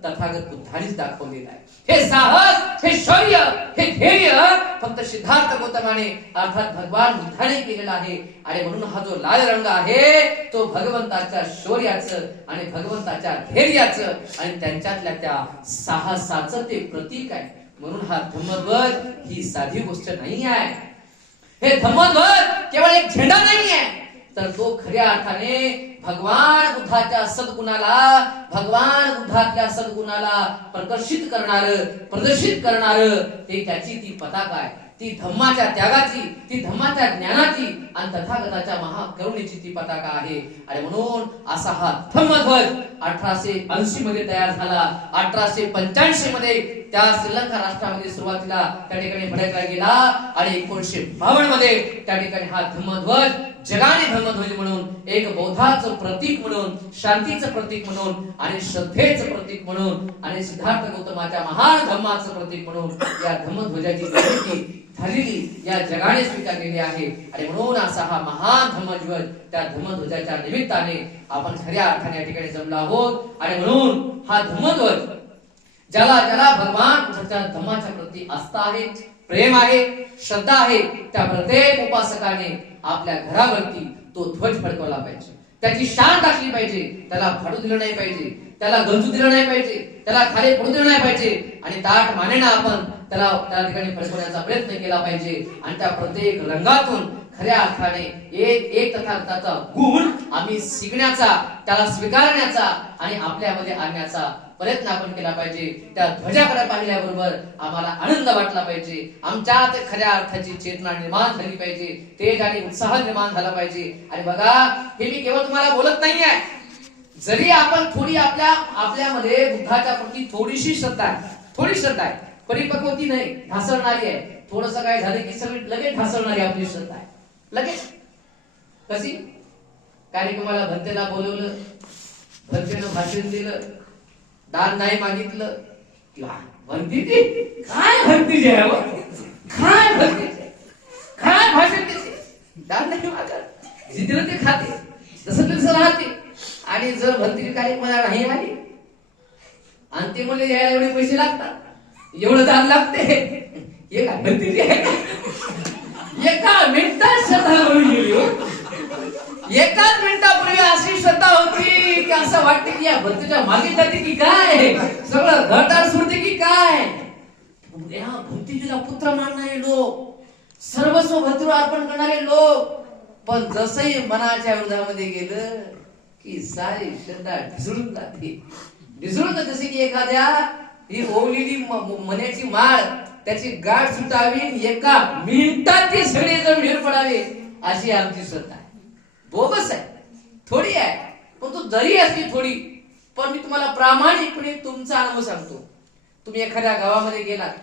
तथागत बुद्धानेच दाखवलेलं आहे. हे साहस, हे शौर्य, हे धैर्य फक्त सिद्धार्थ गौतमाने अर्थात भगवान बुद्धाने केलेला आहे. आणि म्हणून हा जो लाल रंग आहे तो भगवंताच्या शौर्याचं आणि भगवंताच्या धैर्याचं आणि त्यांच्यातल्या त्या साहसाचं ते प्रतीक आहे. म्हणून हा धम्मध्वज ही साधी गोष्ट नाही आहे. हे धम्मध्वज केवळ एक झेंडा नाही आहे, तर तो खऱ्या अर्थाने भगवान बुद्धाच्या सद्गुणाला, भगवान बुद्धाच्या सद्गुणाला प्रदर्शित करणार, प्रदर्शित करणार, ते त्याची ती पताका आहे. ती धम्माच्या त्यागाची, ती धम्माच्या ज्ञानाची आणि तथागताच्या महाकरुणेची ती पताका आहे. आणि म्हणून असा हा धम्मध्वज 1880 मध्ये तयार झाला. 1885 मध्ये त्या श्रीलंका राष्ट्रामध्ये सुरुवातीला त्या ठिकाणी फडकला गेला आणि 1952 मध्ये त्या ठिकाणी हा धम्मध्वज जगाने धम्मध्वज म्हणून एक बौद्धाचं प्रतीक म्हणून, शांतीचं प्रतीक म्हणून आणि श्रद्धेचं प्रतीक म्हणून आणि सिद्धार्थ गौतमाच्या महान धम्माचं प्रतीक म्हणून या धम्मध्वजाची निर्मिती झालेली या जगाने स्वीकारलेली आहे. आणि म्हणून असा हा महान धम्मध्वज, त्या धम्मध्वजाच्या निमित्ताने आपण खऱ्या अर्थाने या ठिकाणी जमलो आहोत. आणि म्हणून हा धम्मध्वज ज्याला ज्याला भगवान बुद्धाच्या धम्माच्या प्रती आस्था आहे, प्रेम आहे, श्रद्धा आहे, त्या प्रत्येक उपासकाने आपल्या घरावरती तो ध्वज फडकवला पाहिजे. त्याची शान टाकली पाहिजे, त्याला फाडू दिलं नाही पाहिजे, त्याला गंजू दिलं नाही पाहिजे, त्याला खाली पडू दिलं नाही पाहिजे आणि ताठ मानेनं आपण त्याला त्या ठिकाणी फडकवण्याचा प्रयत्न केला पाहिजे. आणि त्या प्रत्येक रंगातून खऱ्या अर्थाने एक तथागताचा गुण आम्ही शिकण्याचा, त्याला स्वीकारण्याचा आणि आपल्यामध्ये आणण्याचा प्रयत्न आपण केला पाहिजे. त्या ध्वजाकडे पाहिल्याबरोबर आम्हाला आनंद वाटला पाहिजे, आमच्यात खऱ्या अर्थाची चेतना निर्माण झाली पाहिजे, तेज आणि उत्साह निर्माण झाला पाहिजे. आणि बघा, हे मी केवळ तुम्हाला बोलत नाहीये, जरी आपण थोडी आपल्यामध्ये बुद्धाच्या प्रती थोडीशी श्रद्धा आहे, थोडी श्रद्धा आहे, परिपक्वती नाही, ढासळणारी आहे, थोडस काय झालं की सगळी लगेच ढासळणारी आपली श्रद्धा आहे. लगेच कशी कार्यक्रमाला भंतेला बोलवलं, भंतेनं भाषण दिलं, दान नाही मागितलं, भंतीची काय भंतीची आहे, काय भंतीची, काय भाषण देते, दान नाही मागत, जिथलं ते खाते, तसं तसं राहते. आणि जर भंतीची कार्यक्रमाला नाही आली आणि ते मला यायला एवढे पैसे लागतात, एवढं दान लागते, हे काय भंतीची आहे का? एका मिनिटात श्रद्धा होऊन गेली हो. एकाच मिनिटापूर्वी अशी श्रद्धा होती की असं वाटते की या भक्तीच्या मागे जाते की काय, सगळं घरदार सोडते की काय. या भक्तीला पुत्र मानणारे लोक, सर्वस्व भक्तीवर अर्पण करणारे लोक, पण जसंही मनाच्या विरोधामध्ये गेलं की सारी श्रद्धा ढिसळून जाते, ढिसळून जाते. जसे की एखाद्या ही ओवलेली मण्याची माळ, त्याची गाठ सुटावी, एका मिनिटात ते सगळे जण विहीर पडावे, अशी आमची श्रद्धा आहे. बोगस आहे, थोडी आहे, पण तू जरी असली थोडी, पण मी तुम्हाला प्रामाणिकपणे तुमचा अनुभव सांगतो. तुम्ही एखाद्या गावामध्ये गेलात,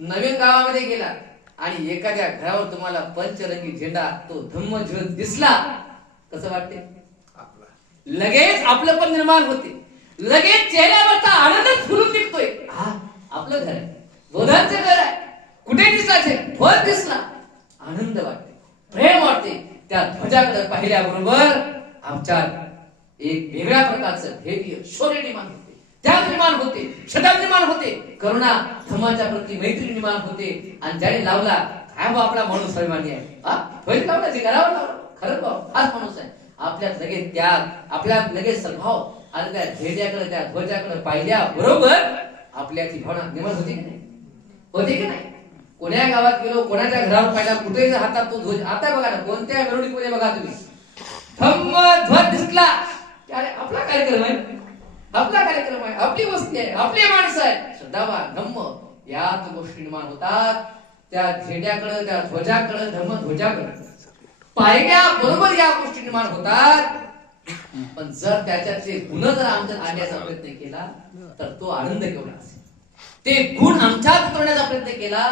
नवीन गावामध्ये गेलात आणि एखाद्या घरावर तुम्हाला पंचरंगी झेंडा, तो धम्मध्वज दिसला, कसं वाटते? लगेच आपलं पण निर्माण होते, लगेच चेहऱ्यावरचा आनंद फुलून निघतोय. हा आपलं घर आहे, बोधांचं घर आहे, कुठे दिसलाचे ध्वज दिसला, आनंद वाटते, प्रेम वाटते. त्या ध्वजाकडे पाहिल्याबरोबर आमच्यात एक वेगळ्या प्रकारचं धैर्य, शौर्य निर्माण होते, त्याग निर्माण होते, श्रद्धा निर्माण होते, करुणा, धर्माच्या प्रती मैत्री निर्माण होते. आणि ज्याने लावला, काय भाऊ आपला माणूस अभिमानी आहे, ध्वज लावला, जे घरावर लावला, खरंच भाऊ हाच माणूस आहे. आपल्यात लगेच त्याग, आपल्यात लगेच सद्भाव आणि त्या धैर्याकडे, त्या ध्वजाकडे पाहिल्याबरोबर आपल्या ती भावना निर्माण होती की नाही? होते की नाही? कोण्या गावात गेलो, कोणाच्या घरावर पाहिला, कुठे हातात तो ध्वज, आता बघा ना, कोणत्या मिरवणुकीमध्ये बघा तुम्ही, धम्मध्वज दिसला अरे आपला कार्यक्रम आहे, आपला कार्यक्रम आहे, आपली वस्ती आहे, आपली माणसं आहे. सदावा धम्म याच गोष्टी निर्माण होतात. त्या झेंड्याकडे, त्या ध्वजाकडे, धम्म ध्वजाकडे पाहिल्या बरोबर या गोष्टी निर्माण होतात. पण जर त्याच्यातले गुण जर आमच्यात आणण्याचा प्रयत्न केला तर तो आनंद केवढा असेल. ते गुण आमच्यात उतरवण्याचा प्रयत्न केला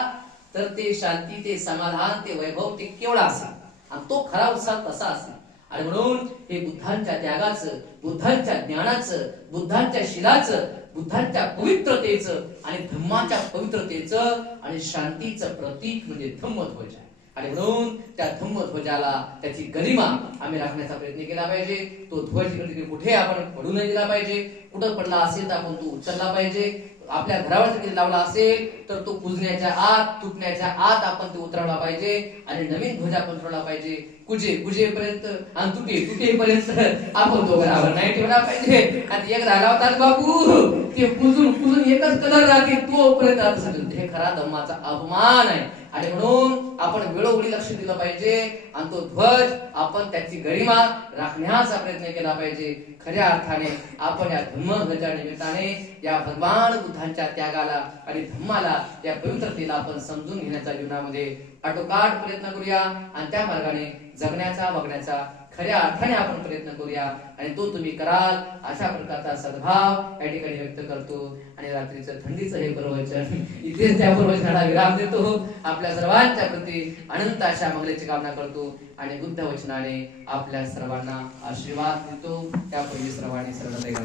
तर ते शांती, ते समाधान, ते वैभव, ते केवढा असेल. आणि तो खरा उत्साह कसा असेल. आणि म्हणून हे बुद्धांच्या त्यागाचं, बुद्धांच्या ज्ञानाचं, बुद्धांच्या शिलाचं, बुद्धांच्या पवित्रतेचं आणि धम्माच्या पवित्रतेचं आणि शांतीचं प्रतीक म्हणजे धम्मध्वज आहे. आणि म्हणून त्या धम्मध्वजाला त्याची गरिमा आम्ही राखण्याचा प्रयत्न केला पाहिजे. तो ध्वज कुठे आपण पडू नाही दिला पाहिजे. कुठं पडला असेल तर आपण तो उचलला पाहिजे. आपल्या घरावर जर लावला असेल तर तो कुजण्याच्या आत, तुटण्याच्या आत आपण ते उतरवला पाहिजे आणि नवीन ध्वज आपण ठेवला पाहिजे. कुजेपर्यंत आणि तुटेपर्यंत आपण तो घरावर नाही ठेवला पाहिजे. आणि एक राहिला होता बापू, ते कुजून एकच कलर राहते तोपर्यंत हे खरा धम्माचा अपमान आहे. आणि म्हणून आपण वेळोवेळी लक्ष दिलं पाहिजे आणि तो ध्वज आपण त्याची गरिमा राखण्याचा प्रयत्न केला पाहिजे. खऱ्या अर्थाने आपण या धम्मध्वजा निमित्ताने या भगवान बुद्धांच्या त्यागाला आणि धम्माला, या पवित्रतेला आपण समजून घेण्याचा जीवनामध्ये आटोकाट प्रयत्न करूया आणि त्या मार्गाने जगण्याचा, बघण्याचा खऱ्या अर्थाने आपण प्रयत्न करूया. आणि तो तुम्ही कराल अशा प्रकारचा सद्भाव या ठिकाणी व्यक्त करतो. आणि रात्रीचं थंडीचं हे प्रवचन इथेच त्या प्रवचनाला विराम देतो. आपल्या सर्वांच्या प्रती अनंत अशा मंगलाची कामना करतो आणि बुद्ध वचनाने आपल्या सर्वांना आशीर्वाद देतो. त्यापूर्वी सर्वांनी सर्वदा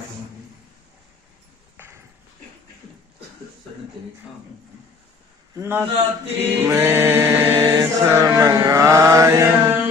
नति में समगायम्